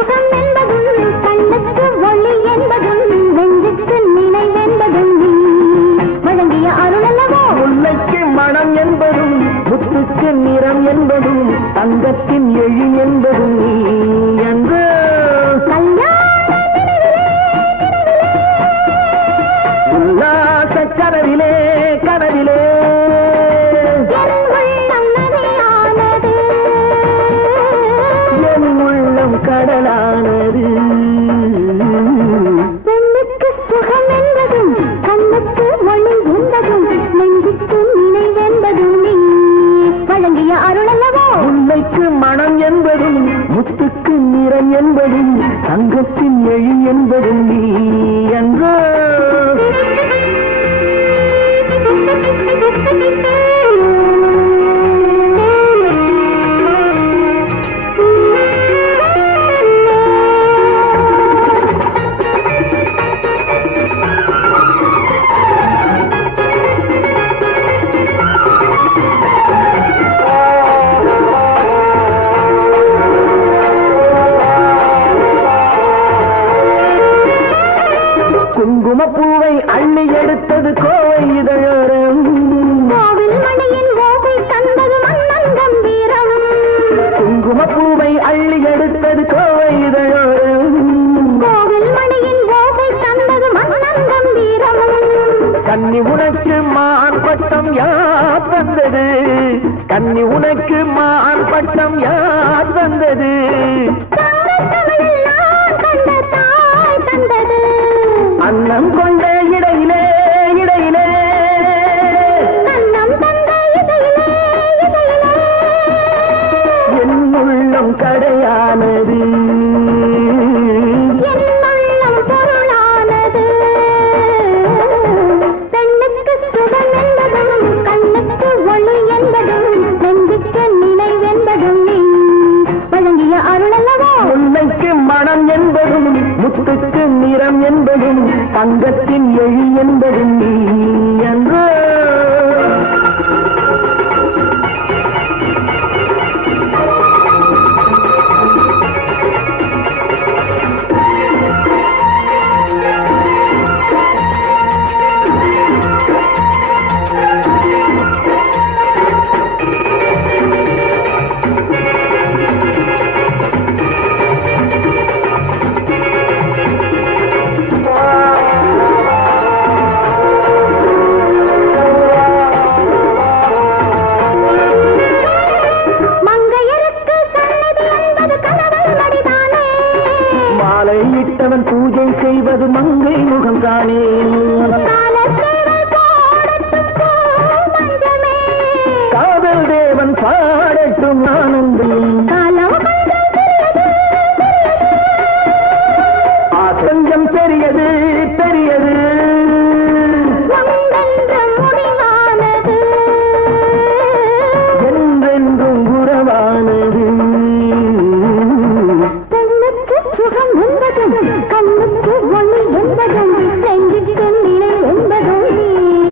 சுகம் என்பதும் கண்ணுக்கு ஒளி என்பதும் நெஞ்சுக்கு நினைவென்பதும் நீ வழங்கிய அருளல்லவோ. முல்லைக்கு மனம் என்பதும் முத்துக்கு நிறம் என்பதும் தங்கத்தின் எழி என்பதும் நீ என்று உல்லாச கனவிலே கனவிலே என் உள்ளம் கடலானது. பெண்ணுக்கு சுகம் என்பதும் கண்ணுக்கு ஒளி என்பதும் நெஞ்சுக்கு நினைவென்பதும் நீ வழங்கிய அருளல்லவோ. முல்லைக்கு மனம் என்பதும் முத்துக்கு நிறம் என்பதும் தங்கத்தின் எழி என்பதும் நீ என்று குங்குமப்பூவை அள்ளி எடுத்தது கோவை இதழோரம். கோவில் மணியின் ஓசை தந்தது மன்னன் கம்பீரம். குங்குமப்பூவை அள்ளி எடுத்தது கோவை இதழோரம். கோவில் மணியின் ஓசை தந்தது மன்னன் கம்பீரம். கன்னி உனக்கு மான் பட்டம் யார் தந்தது? கன்னி உனக்கு மான் பட்டம் யார் தந்தது? அன்னம் கொண்ட இடையிலே இடையிலே அன்னம் தந்த இடையிலே இடையிலே என் உள்ளம் கடையானது. என் உள்ளம் பொருளானது. பெண்ணுக்கு சுகம் என்பதும் கண்ணுக்கு ஒளி என்பதும் நெஞ்சுக்கு நினைவென்பதும் நீ வழங்கிய அருளல்லவோ. முல்லைக்கு மனம் என்பதும் முத்துக்கு நிறம் என்பதும் தங்கத்தின் எழி என்பதும் நீ என்று இட்டவன் பூஜை செய்வது மங்கை முகம் தானே.